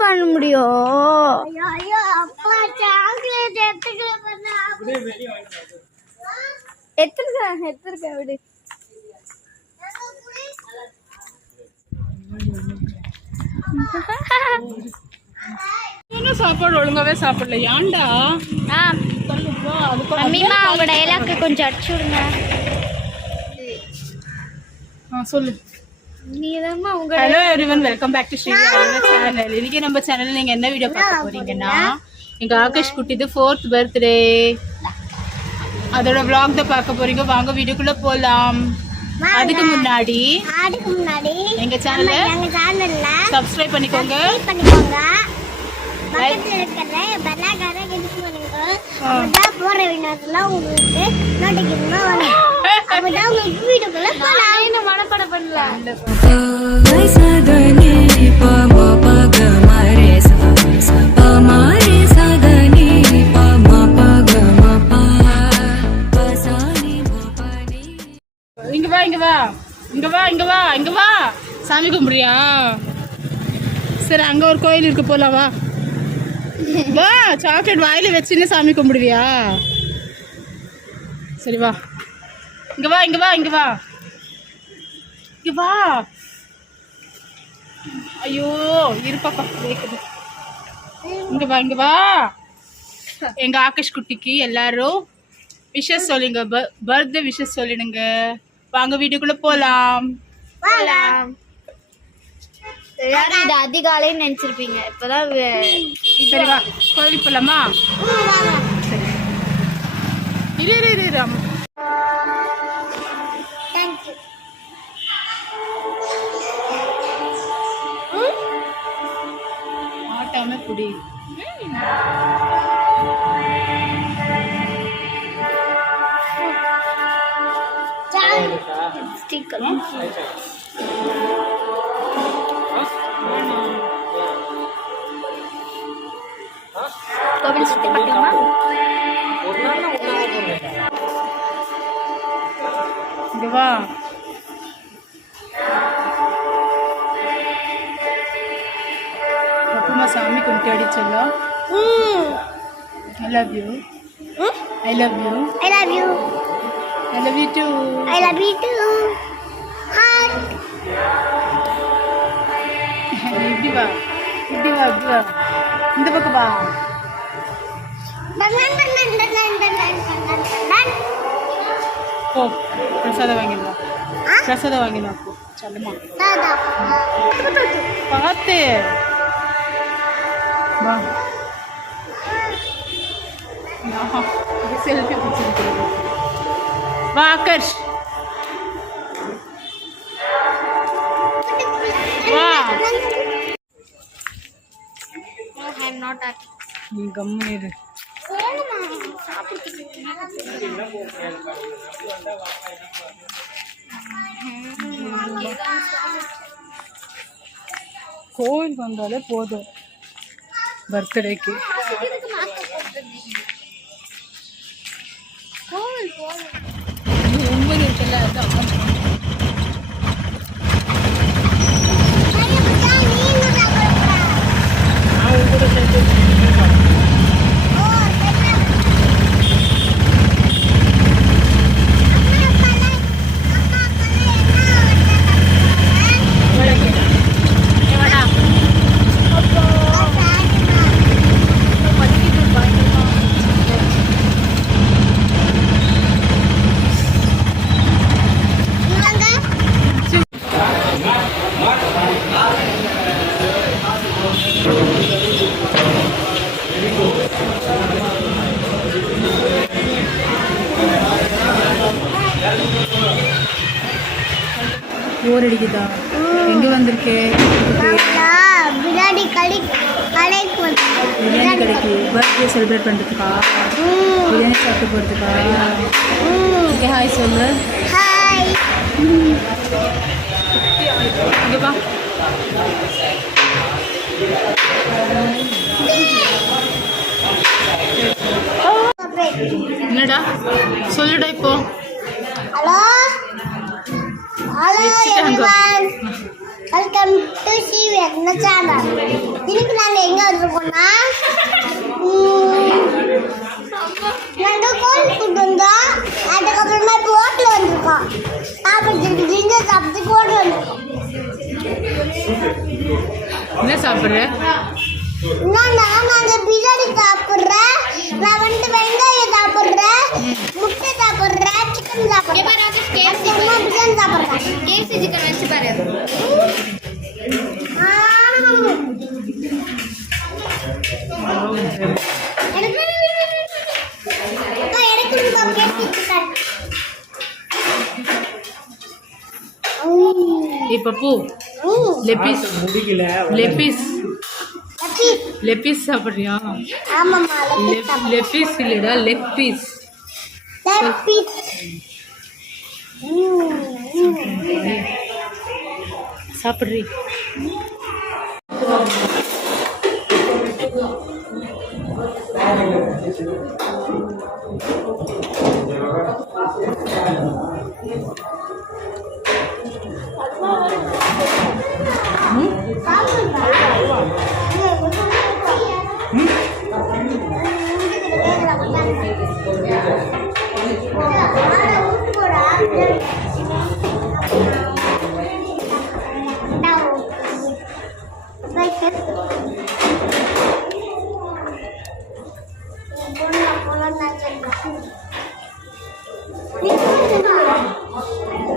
பண்ண முடியும்? எத்திருக்க விடு. சாப்பாடு ஒழுங்காவே சாப்பிடல. ஏன்டா? மம்மிமா உங்க டயலாக் கொஞ்சம் அடிச்சு விடுங்க. சொல்லு. Hello everyone, welcome back to Srividya channel. இன்னைக்கு நம்ம சேனல்ல நீங்க என்ன வீடியோ பார்க்க போறீங்கன்னா, எங்க ஆகாஷ் குட்டிது 4th பர்த்டே, அதோட vlog தான் பார்க்க போறீங்க. வாங்க வீடியோக்குள்ள போலாம். அதுக்கு முன்னாடி எங்க சேனலை சப்ஸ்கிரைப் பண்ணிக்கோங்க. பக்கத்துல இருக்கிற பெல் ஐகானை கிளிக் பண்ணுங்க. அப்பதான் போற வீடியோஸ்லாம் உங்களுக்கு நோட்டிஃபிகேஷன் வரும். அப்பதான் உங்களுக்கு வீடியோக்குள்ள போலாம். என்ன மனப்பாட பண்ணலாம். சதனி பம பக மரே ச பமரே சதனி பம பக மப பசானி மபனி. இங்க வா இங்க வா இங்க வா இங்க வா இங்க வா. சாமி கும்பிடுறியா? சரி, அங்க ஒரு கோயில் இருக்கு, போலாம் வா. வா, சாக்லேட் வாயில வச்சுன்னு சாமி கும்பிடுவியா? சரி வா. இங்க வா இங்க வா இங்க வா இங்க வா. ஐயோ இருப்பாப்பா கேக்குது. இங்க வா இங்க வா. எங்க ஆகாஷ் குட்டிக்கு எல்லாரும் விஷஸ் சொல்லுங்க, பர்த்டே விஷஸ் சொல்லிடுங்க. வாங்க வீட்டுக்குள்ள போலாம். எல்லாரும் இது அதிகாலை நினைச்சிருப்பீங்க. இப்பதான் சரி வா, கோயிலுக்கு போலாமா? சரி இரு இரு இரு ராம். ஆட்டாம குடி. ஸ்டிக்கர் கோவில் சுத்தி பார்க்கலாமா? இங்க வா. அப்புறமா சாமி கும்பிட்டு அடிச்சலாம். I love you. I love you. I love you. I love you too. I love you too. Hi. இப்படி வா இப்படி வா இப்படி வா. இந்த பக்கம் வா. போ, பிரசாதம் வாங்கிடுவா. பிரசாதம் வாங்கிடுவா. போ சொல்லுமா. பார்த்து வா. செல்ஃபி பிடிச்சிருக்கு. வா ஆகர்ஷ் வா. நீ கம்முன்னு இரு. கோவில் வந்தாலே போதும் பர்த்டேக்கு. கோவில் போதும். 9 இருக்குல்ல, அதான் போர் அடிக்குதா? எங்க வந்திருக்கே? பிரியாணி கடைக்கு பர்த்டே செலிப்ரேட் பண்ணுறதுக்கா? பிரியாணி சாப்பிட்டு போகிறதுக்கா? ஓகே, ஹாய் சொல்லு. ஹாய். இங்கே வா. என்னடா சொல்லுடா இப்போ. Hello hello everyone, welcome to Srividya channel. இன்னைக்கு நாங்க கோயில் கூட்டு வந்தோம். அதுக்கப்புறமா இப்போ ஹோட்டல் வந்திருக்கோம். சாப்பிட்டு கோட்டை வந்திருக்கோம். என்ன சாப்பிட்ற? நாங்க பிரியாணி சாப்பிட்றேன். நான் வந்துட்டு வெங்காயம் சாப்பிட்றேன், முட்டை சாப்பிட்றேன், சிக்கன் சாப்பிட்றேன், பிரியாணி சாப்பிட்றேன். கேசி சிக்கன் வச்சு பாரு. இப்ப பூ லெப்பிஸ் லெப்பிஸ் லெப்பிஸ் சாப்பிட்றியா? ஆமாம்மா, லெப்பிஸ் இல்லடா, லெக் பீஸ். சாப்பிட்றி?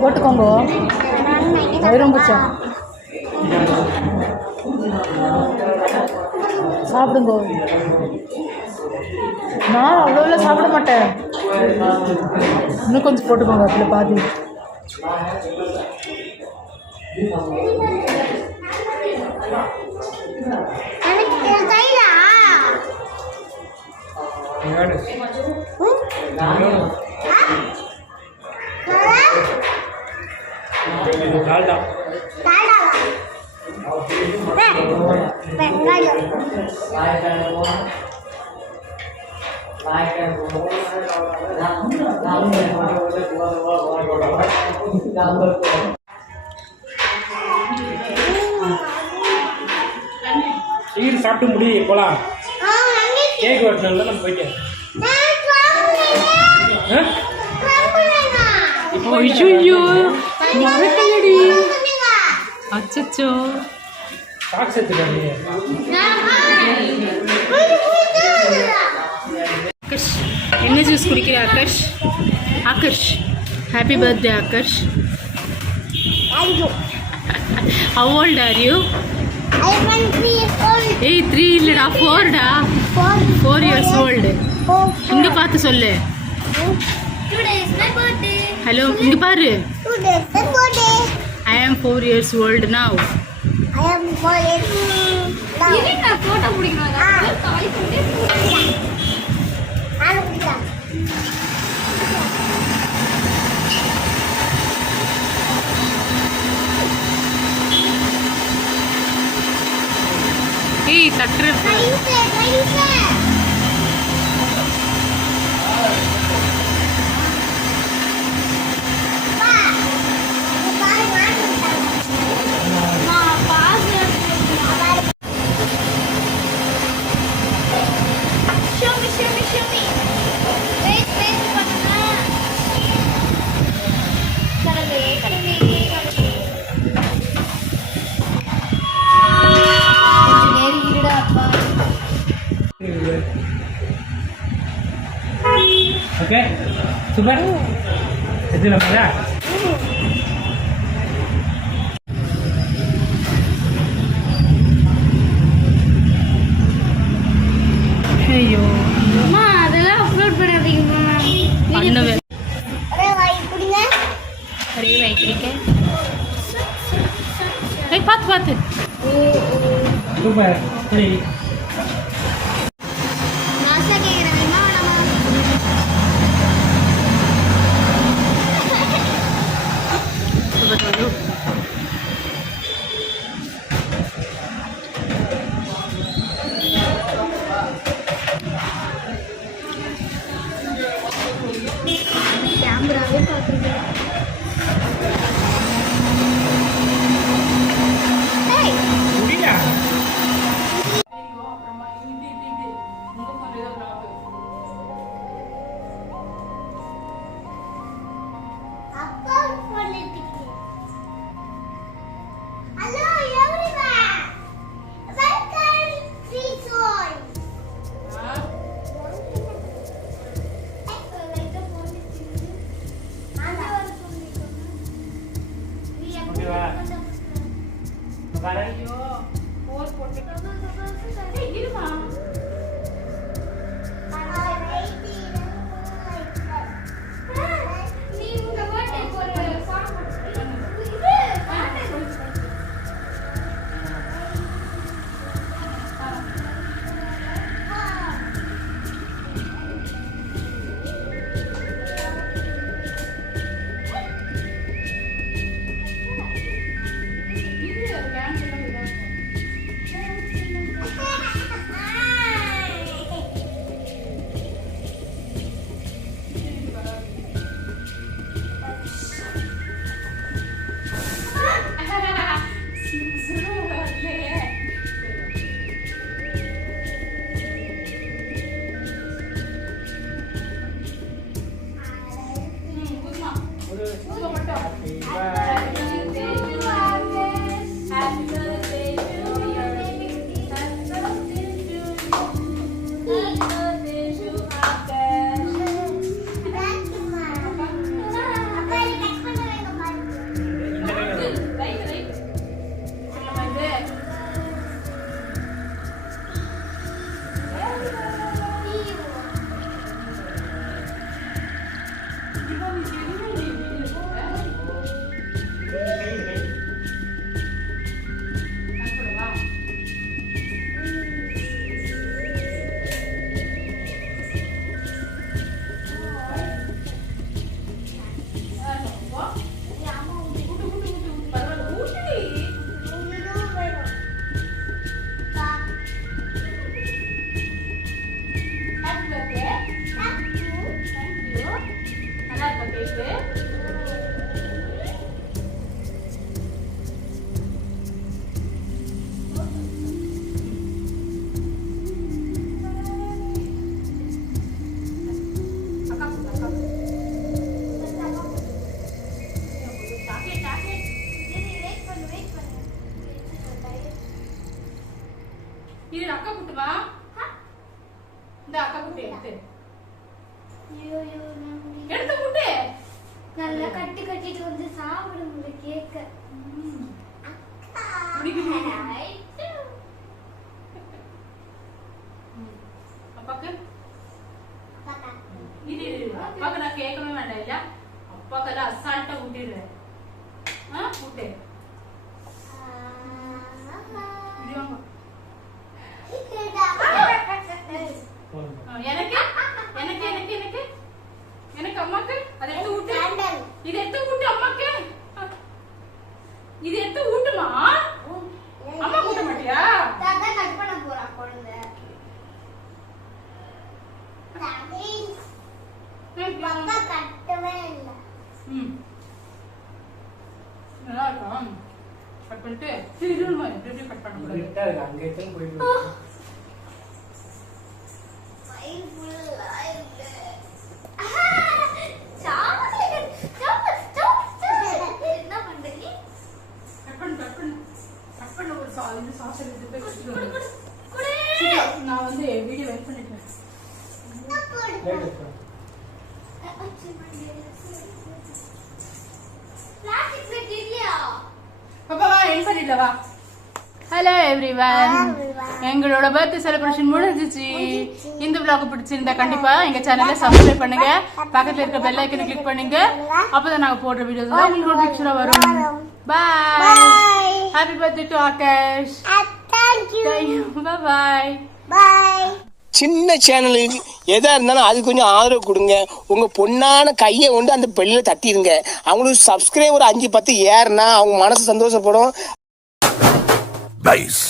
போட்டுக்கோங்க, வயிறும் பூச்சா. சாப்பிடுங்க. நான் அவ்வளோ சாப்பிட மாட்டேன். இன்னும் கொஞ்சம் போட்டுக்கோங்க, அதில் பாதி. சீக்கிரம் சாப்பிட்டு முடி போலாம். கேக் வெட்டணும்ல நம்ம போயிட்டு. இப்போ ஐயோ மறக்கலடி. அச்சச்சோ, சாக்ஸ் எடுத்துக்காதீங்க. ஆகர்ஷ் என்ன ஜூஸ் குடிக்கிற? Aakarsh, Aakarsh happy birthday Aakarsh. How old are you? ஏய் 3 இல்லடா 4 டா. 4 years old. இங்க பார்த்து சொல்லு. Today is my birthday. Hello, இங்க பாரு. Today is my birthday. I am 4 years old now. I am 4 years old. இதுக்கு போட்டோ பிடிக்கணும். ஏய் தட்டுற. Okay super. எதுல மேல ஐயோ அம்மா அதெல்லாம் அப்லோட் பண்ணாதீங்கம்மா. பண்ணுவேன். குடிங்க. அரே வைக்கிறீங்க. ஏய் பார்த்து பார்த்து. சூப்பர். சரி நாசா கேக்குறேன். என்ன வேணாமா? கேமராவே பார்த்துருக்கேன். முடியா இது அக்கா கூட்டுமா இந்த அக்கா கூட்டு எடுத்து ஐயோ ஐயோ நான் முடியல. எடுத்து கூட்டு நல்லா கட்டி கட்டிட்டு வந்து சாப்பிட முடியல கேக்க. அப்பாக்கு இது அப்பாக்கு நான் கேட்கவே வேண்டாம் இல்ல அப்பாக்கெல்லாம் அசால்ட்டா ஊட்டிடுறேன் கூட்டு எனக்கு எனக்கு எனக்கு எனக்கு எனக்கு அம்மாக்கு அதை எடுத்து ஊட்டு இது எடுத்து ஊட்டு அம்மாக்கு இது எடுத்து ஊட்டுமா அம்மா ஊட்ட மாட்டியா தாத்தா கட் பண்ண போறா குழந்தை. பப்பா கட்டவே இல்லை. நல்லா இருக்கும் கட் பண்ணிட்டு திரும்ப எப்படி கட் பண்ண கூடாது கரெக்டா இருக்கு. அங்க எடுத்துன்னு போயிட்டு வயிறு ஃபுல்லா இருக்கு. சாப்பிடு, சாப்பிடு, சாப்பிடு. என்ன பண்றீங்க? கட் பண்ணு கட் பண்ணு கட் பண்ண ஒரு இந்த சாஸ் எடுத்து போய் வச்சுட்டு வந்து. குடு. நான் வந்து வீடியோ வெயிட் பண்ணிட்டேன் லேட் எடுத்து பிளாஸ்டிக் செட் இல்லையா? பாப்பா வா என் பண்ணிடல வா ஹலோ எவ்ரிவன் எங்களோட பர்த்டே செலிப்ரேஷன் முடிஞ்சிச்சு இந்த vlog பிடிச்சிருந்தா கண்டிப்பா எங்க சேனலை சப்ஸ்கிரைப் பண்ணுங்க பக்கத்துல இருக்க பெல் ஐக்கனை கிளிக் பண்ணுங்க அப்பதான் நாங்க போடுற வீடியோஸ் எல்லாம் உங்களுக்கு நோட்டிபிகேஷனா வரும் bye happy birthday to Akash Thank you. Bye bye Bye. சின்ன சேனலுக்கு எதா இருந்தாலும் அது கொஞ்சம் ஆதரவு கொடுங்க. உங்க பொண்ணான கையை கொண்டு அந்த பெல்லில் தட்டிடுங்க. அவங்களுக்கு சப்ஸ்கிரைபர் 5-10 ஏறுனா அவங்க மனசு சந்தோஷப்படும். Base.